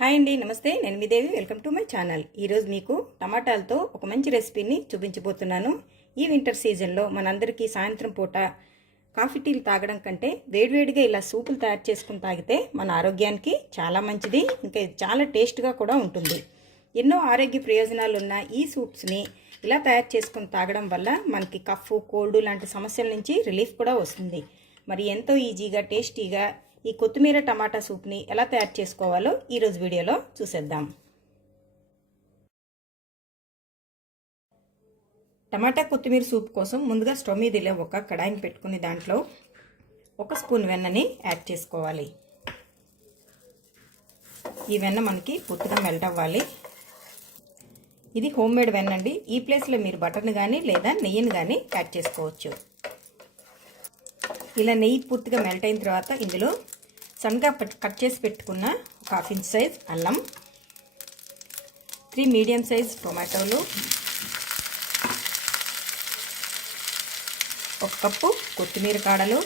Hi అండి నమస్తే. నేను మీ Devi. Welcome to my channel ఈరోజు మీకు టమాటాలతో ఒక మంచి రెసిపీని చూపించబోతున్నాను. ఈ వింటర్ సీజన్లో మనందరికీ సాయంత్రం పూట కాఫీ టీలు తాగడం కంటే వేడివేడిగా ఇలా సూపులు తయారు చేసుకుని తాగితే మన ఆరోగ్యానికి చాలా మంచిది ఇంకా చాలా టేస్ట్గా కూడా ఉంటుంది. ఎన్నో ఆరోగ్య ప్రయోజనాలు ఉన్న ఈ సూప్స్ని ఇలా తయారు చేసుకుని తాగడం వల్ల మనకి కఫ్ కోల్డ్ లాంటి సమస్యల నుంచి రిలీఫ్ కూడా వస్తుంది. మరి ఎంతో ఈజీగా టేస్టీగా ఈ కొత్తిమీర టమాటా సూప్ని ఎలా తయారు చేసుకోవాలో ఈరోజు వీడియోలో చూసేద్దాం. టమాటా కొత్తిమీర సూప్ కోసం ముందుగా స్టవ్ మీద ఇలా ఒక కడాయిని పెట్టుకుని దాంట్లో ఒక స్పూన్ వెన్నని యాడ్ చేసుకోవాలి. ఈ వెన్న మనకి పూర్తిగా మెల్ట్ అవ్వాలి. ఇది హోమ్ మేడ్ వెన్న అండి ఈ ప్లేస్లో మీరు బటర్ని కానీ లేదా నెయ్యిని కానీ యాడ్ చేసుకోవచ్చు. ఇలా నెయ్యి పూర్తిగా మెల్ట్ అయిన తర్వాత ఇందులో సన్నగా కట్ చేసి పెట్టుకున్న ఒక హాఫ్ ఇంచ్ సైజ్ అల్లం త్రీ మీడియం సైజ్ టొమాటోలు ఒక కప్పు కొత్తిమీర కాడలు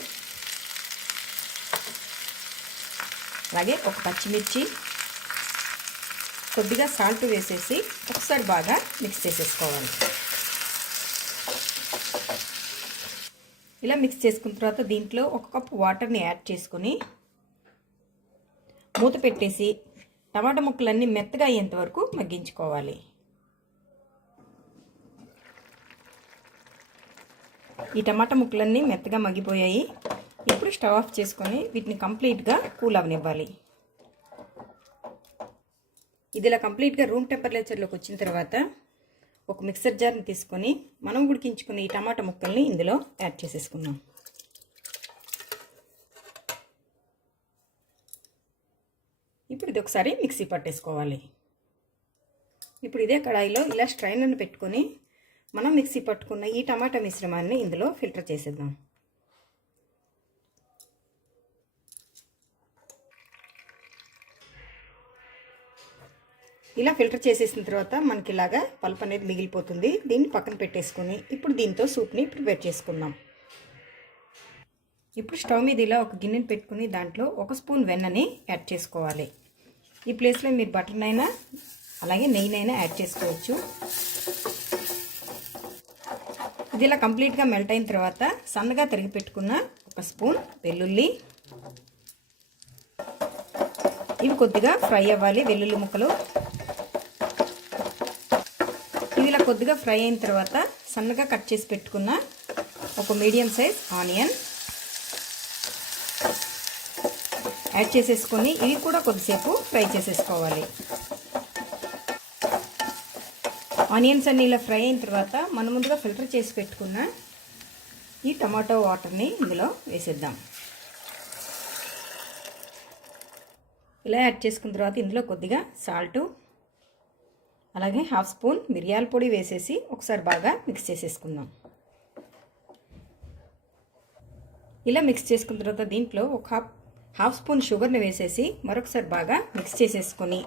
అలాగే ఒక పచ్చిమిర్చి కొద్దిగా సాల్ట్ వేసేసి ఒకసారి బాగా మిక్స్ చేసేసుకోవాలి. ఇలా మిక్స్ చేసుకున్న తర్వాత దీంట్లో ఒక కప్పు వాటర్ని యాడ్ చేసుకుని మూత పెట్టేసి టమాటా ముక్కలన్నీ మెత్తగా అయ్యేంత వరకు మగ్గించుకోవాలి. ఈ టమాటా ముక్కలన్నీ మెత్తగా మగ్గిపోయాయి. ఇప్పుడు స్టవ్ ఆఫ్ చేసుకొని వీటిని కంప్లీట్గా కూల్ అవనివ్వాలి. ఇది ఇలా కంప్లీట్గా రూమ్ టెంపరేచర్లోకి వచ్చిన తర్వాత ఒక మిక్సర్ జార్ని తీసుకొని మనం ఉడికించుకున్న ఈ టమాటా ముక్కల్ని ఇందులో యాడ్ చేసేసుకుందాం. ఇప్పుడు ఇది ఒకసారి మిక్సీ పట్టేసుకోవాలి. ఇప్పుడు ఇదే కడాయిలో ఇలా స్ట్రైనర్ని పెట్టుకొని మనం మిక్సీ పట్టుకున్న ఈ టమాటా మిశ్రమాన్ని ఇందులో ఫిల్టర్ చేసేద్దాం. ఇలా ఫిల్టర్ చేసేసిన తర్వాత మనకి ఇలాగా పల్ప్ అనేది మిగిలిపోతుంది. దీన్ని పక్కన పెట్టేసుకొని ఇప్పుడు దీంతో సూప్ని ప్రిపేర్ చేసుకుందాం. ఇప్పుడు స్టవ్ మీద ఇలా ఒక గిన్నెని పెట్టుకుని దాంట్లో ఒక స్పూన్ వెన్నని యాడ్ చేసుకోవాలి. ఈ ప్లేస్లో మీరు బటర్నైనా అలాగే నెయ్యినైనా యాడ్ చేసుకోవచ్చు. ఇది ఇలా కంప్లీట్గా మెల్ట్ అయిన తర్వాత సన్నగా తరిగి పెట్టుకున్న ఒక స్పూన్ వెల్లుల్లి. ఇవి కొద్దిగా ఫ్రై అవ్వాలి వెల్లుల్లి ముక్కలు ఇవి ఇలా కొద్దిగా ఫ్రై అయిన తర్వాత సన్నగా కట్ చేసి పెట్టుకున్న ఒక మీడియం సైజ్ ఆనియన్. యాడ్ చేసేసుకొని ఇవి కూడా కొద్దిసేపు ఫ్రై చేసేసుకోవాలి. ఆనియన్స్ అన్ని ఇలా ఫ్రై అయిన తర్వాత మనం ముందుగా ఫిల్టర్ చేసి పెట్టుకున్న ఈ టమాటో వాటర్ని ఇందులో వేసేద్దాం. ఇలా యాడ్ చేసుకున్న తర్వాత ఇందులో కొద్దిగా సాల్టు అలాగే హాఫ్ స్పూన్ మిరియాల పొడి వేసేసి ఒకసారి బాగా మిక్స్ చేసేసుకుందాం. ఇలా మిక్స్ చేసుకున్న తర్వాత దీంట్లో ఒక హాఫ్ హాఫ్ స్పూన్ షుగర్ని వేసేసి మరొకసారి బాగా మిక్స్ చేసేసుకొని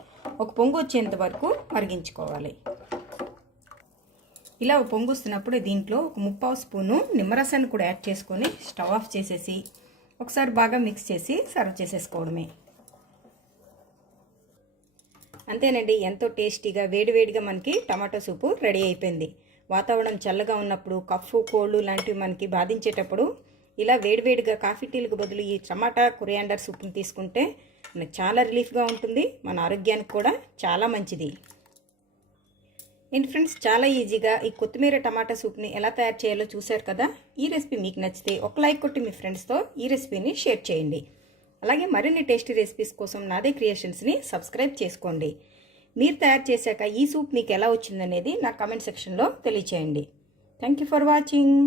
ఒక పొంగు వచ్చేంత వరకు మరిగించుకోవాలి. ఇలా పొంగు వస్తున్నప్పుడు దీంట్లో ఒక ముప్పావు స్పూను నిమ్మరసాన్ని కూడా యాడ్ చేసుకొని స్టవ్ ఆఫ్ చేసేసి ఒకసారి బాగా మిక్స్ చేసి సర్వ్ చేసేసుకోవడమే. అంతేనండి ఎంతో టేస్టీగా వేడివేడిగా మనకి టమాటో సూపు రెడీ అయిపోయింది. వాతావరణం చల్లగా ఉన్నప్పుడు కఫ్ కోళ్ళు లాంటివి మనకి బాధించేటప్పుడు ఇలా వేడివేడిగా కాఫీ టీలకు బదులు ఈ టమాటా కొరియాండర్ సూప్ని తీసుకుంటే మనకు చాలా రిలీఫ్గా ఉంటుంది మన ఆరోగ్యానికి కూడా చాలా మంచిది. ఏంటి ఫ్రెండ్స్ చాలా ఈజీగా ఈ కొత్తిమీర టమాటా సూప్ని ఎలా తయారు చేయాలో చూశారు కదా? ఈ రెసిపీ మీకు నచ్చితే ఒక లైక్ కొట్టి మీ ఫ్రెండ్స్తో ఈ రెసిపీని షేర్ చేయండి. అలాగే మరిన్ని టేస్టీ రెసిపీస్ కోసం నాదే క్రియేషన్స్ని సబ్స్క్రైబ్ చేసుకోండి. మీరు తయారు చేశాక ఈ సూప్ మీకు ఎలా వచ్చిందనేది నా కామెంట్ సెక్షన్లో తెలియచేయండి. Thank you for watching.